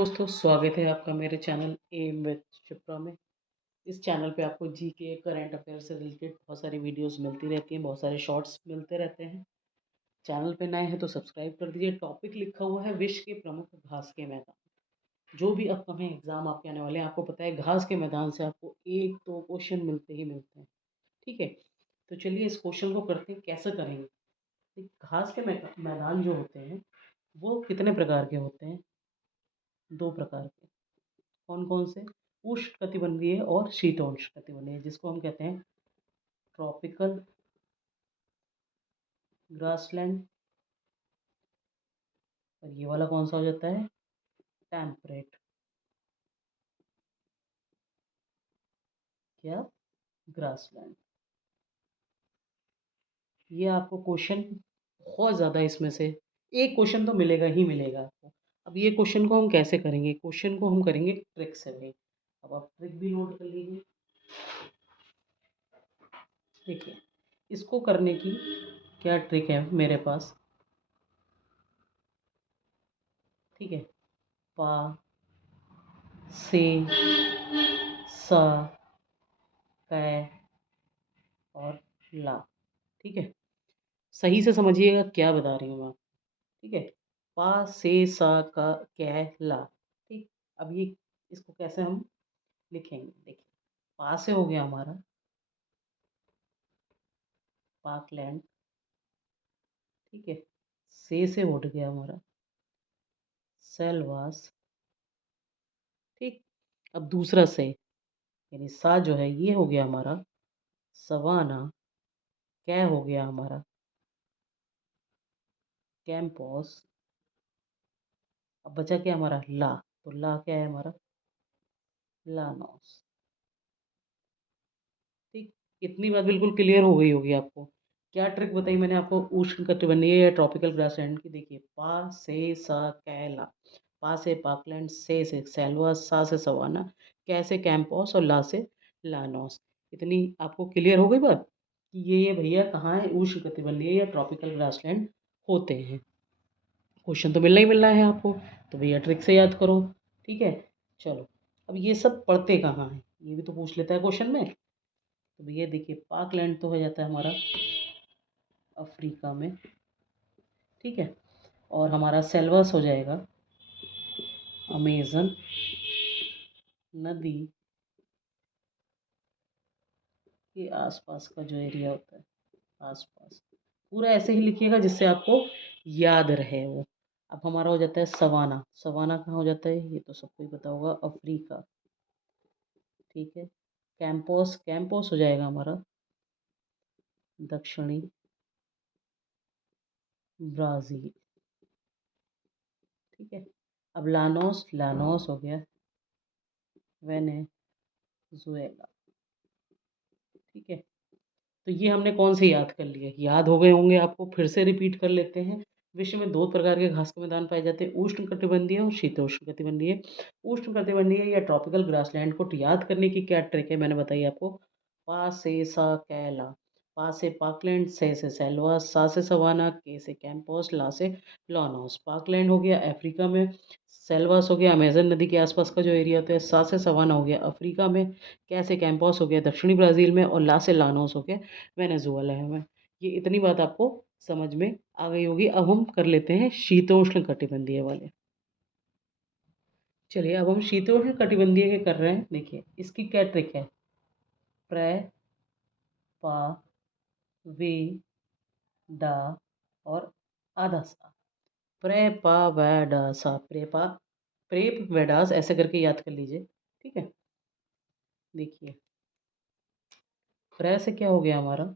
दोस्तों, स्वागत है आपका मेरे चैनल एम विद शिप्रा में। इस चैनल पे आपको जीके, करंट अफेयर से रिलेटेड बहुत सारी वीडियोस मिलती रहती हैं, बहुत सारे शॉर्ट्स मिलते रहते हैं। चैनल पे नए हैं तो सब्सक्राइब कर दीजिए। टॉपिक लिखा हुआ है विश्व के प्रमुख घास के मैदान। जो भी अपकमिंग एग्जाम आपके आने वाले हैं, आपको पता है घास के मैदान से आपको एक तो क्वेश्चन मिलते ही मिलते हैं। ठीक है, तो चलिए इस क्वेश्चन को करते हैं, कैसे करेंगे। घास के मैदान जो होते हैं वो कितने प्रकार के होते हैं? दो प्रकार के। कौन कौन से? उष्णकटिबंधीय और शीतोष्णकटिबंधीय, जिसको हम कहते हैं ट्रॉपिकल ग्रासलैंड। और ये वाला कौन सा हो जाता है? टेम्परेट। क्या? ग्रासलैंड। ये आपको क्वेश्चन बहुत ज़्यादा इसमें से एक क्वेश्चन तो मिलेगा ही मिलेगा आपको। अब ये क्वेश्चन को हम कैसे करेंगे? क्वेश्चन को हम करेंगे ट्रिक से भाई। अब आप ट्रिक भी नोट कर लीजिए। देखिए, इसको करने की क्या ट्रिक है मेरे पास। ठीक है, पा, से, सा, कै और ला। ठीक है, सही से समझिएगा क्या बता रही हूँ मैं। ठीक है, पा, से, सा, का, कै, ला। ठीक। अब ये इसको कैसे हम लिखेंगे? देखिए, पा से हो गया हमारा पाकलैंड। ठीक है, से उठ गया हमारा सेलवास। ठीक। अब दूसरा से, यानी सा जो है ये हो गया हमारा सवाना। कै हो गया हमारा कैंपोस। अब बचा क्या हमारा? ला। तो ला क्या है हमारा? लानोस। ठीक। इतनी बात बिल्कुल क्लियर हो गई होगी आपको। क्या ट्रिक बताई मैंने आपको उष्णकटिबंधीय या ट्रॉपिकल ग्रासलैंड की? देखिए, पा, से, सा, कै, ला। पा से पाकलैंड, से सेल्वा, सा से सवाना, कै से कैंपोस और ला से लानोस। इतनी आपको क्लियर हो गई बात कि ये भैया कहाँ है, उष्णकटिबंधीय या ट्रॉपिकल ग्रासलैंड होते हैं। क्वेश्चन तो मिलना ही मिलना है आपको, तो भैया ट्रिक से याद करो। ठीक है, चलो। अब ये सब पढ़ते कहाँ हैं, ये भी तो पूछ लेता है क्वेश्चन में। तो भैया देखिए, पाकलैंड तो हो जाता है हमारा अफ्रीका में। ठीक है, और हमारा सेल्वस हो जाएगा अमेजन नदी के आसपास का जो एरिया होता है। आसपास पूरा ऐसे ही लिखिएगा जिससे आपको याद रहे वो। अब हमारा हो जाता है सवाना। सवाना कहाँ हो जाता है? ये तो सबको ही पता होगा, अफ्रीका। ठीक है, कैंपोस, कैंपोस हो जाएगा हमारा दक्षिणी ब्राज़ील। ठीक है, अब लानोस, लानोस हो गया वेनेजुएला। ठीक है, तो ये हमने कौन से याद कर लिए? याद हो गए होंगे आपको, फिर से रिपीट कर लेते हैं। विश्व में दो प्रकार के घास के मैदान पाए जाते हैं, उष्णकटिबंधीय और शीतोष्णकटिबंधीय। उष्णकटिबंधीय या ट्रॉपिकल ग्रासलैंड को याद करने की क्या ट्रिक है मैंने बताई आपको। पा से सा कैला। पा से पाकलैंड, से सेल्वा, सा से सवाना, के से कैंपोस, ला से लॉनोस। पाकलैंड हो गया अफ्रीका में, सेल्वास हो गया अमेजन नदी के आसपास का जो एरिया होता है, सा से सवाना हो गया अफ्रीका में, कैसे कैंपोस हो गया दक्षिणी ब्राज़ील में, और ला से लानोस हो गया वेनेजुएला में। ये इतनी बात आपको समझ में आ गई होगी। अब हम कर लेते हैं शीतोष्ण कटिबंधीय वाले। चलिए, अब हम शीतोष्ण कटिबंधीय के कर रहे हैं। देखिए, इसकी क्या ट्रिक है। प्र, पा, वे, डा और आधा सा। प्रे पा व डा सा, प्रेपा, प्रेप वेडास, ऐसे करके याद कर लीजिए। ठीक है, देखिए, प्रे से क्या हो गया हमारा?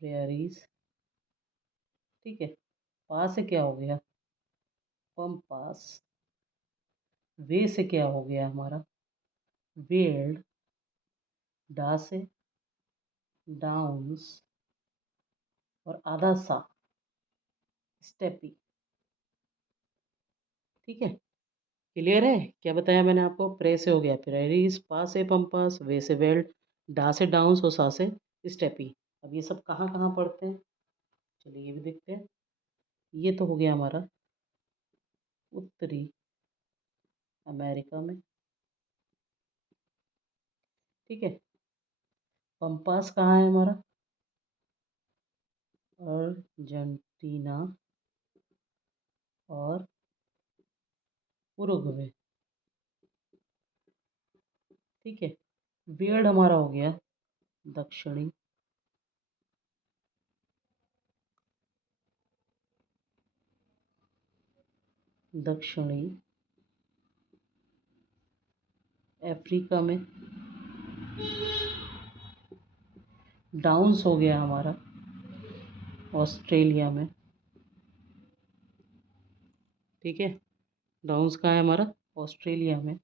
प्रेयरीज। ठीक है, पा से क्या हो गया? पंपास। वे से क्या हो गया हमारा? वेल्ड। डा से डाउन्स और आधा सा स्टेपी। ठीक है, क्लियर है क्या बताया मैंने आपको? प्रे से हो गया प्रेरीज, पा से पंपास, वे से वेल्ड, डा से डाउन्स और सा से स्टेपी। अब ये सब कहाँ कहाँ पढ़ते हैं? चलिए ये भी देखते हैं। ये तो हो गया हमारा उत्तरी अमेरिका में। ठीक है। पंपास कहाँ है हमारा? अर्जेंटीना और उरुग्वे। ठीक है। वियर्ड हमारा हो गया दक्षिणी दक्षिणी अफ्रीका में। डाउन्स हो गया हमारा ऑस्ट्रेलिया में। ठीक है। डाउन्स कहाँ है हमारा? ऑस्ट्रेलिया में।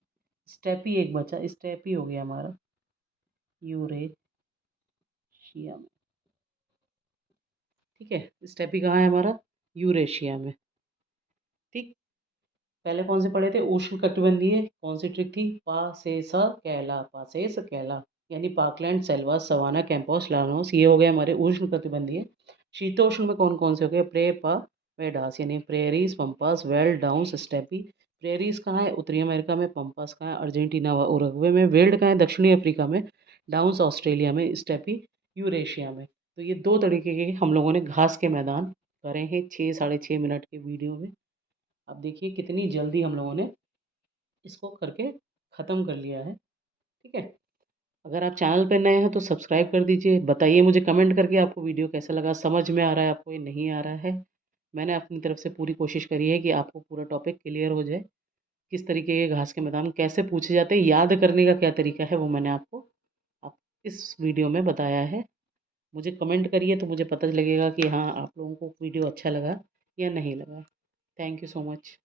स्टेपी एक बचा, स्टेपी हो गया हमारा यूरेशिया में। ठीक है। स्टेपी कहाँ है हमारा? यूरेशिया में। ठीक। पहले कौन से पढ़े थे? उष्ण कटिबंधीय। कौन सी ट्रिक थी? पासेस कैला यानी parkland, selva, savanna, campos, llanos, ये हो गए हमारे उष्ण कटिबंधीय। शीतोष्ण में कौन कौन से हो गए? वेडास यानी prairies, pampas, weld, downs, steppe. Prairies कहाँ है? उत्तरी अमेरिका में। पंपास कहाँ है? अर्जेंटीना व उरुग्वे में। वेल्ड कहाँ है? दक्षिणी अफ्रीका में। डाउन्स ऑस्ट्रेलिया में। स्टेपी यूरेशिया में। तो ये दो तरीके के हम लोगों ने घास के मैदान करे हैं 6 साढ़े 6 मिनट के वीडियो में। अब देखिए कितनी जल्दी हम लोगों ने इसको करके ख़त्म कर लिया है। ठीक है। अगर आप चैनल पर नए हैं तो सब्सक्राइब कर दीजिए। बताइए मुझे कमेंट करके आपको वीडियो कैसा लगा, समझ में आ रहा है आपको ये नहीं आ रहा है। मैंने अपनी तरफ से पूरी कोशिश करी है कि आपको पूरा टॉपिक क्लियर हो जाए। किस तरीके के घास के मैदान कैसे पूछे जाते हैं, याद करने का क्या तरीका है, वो मैंने आपको आप इस वीडियो में बताया है। मुझे कमेंट करिए तो मुझे पता लगेगा कि हाँ आप लोगों को वीडियो अच्छा लगा या नहीं लगा। Thank you so much.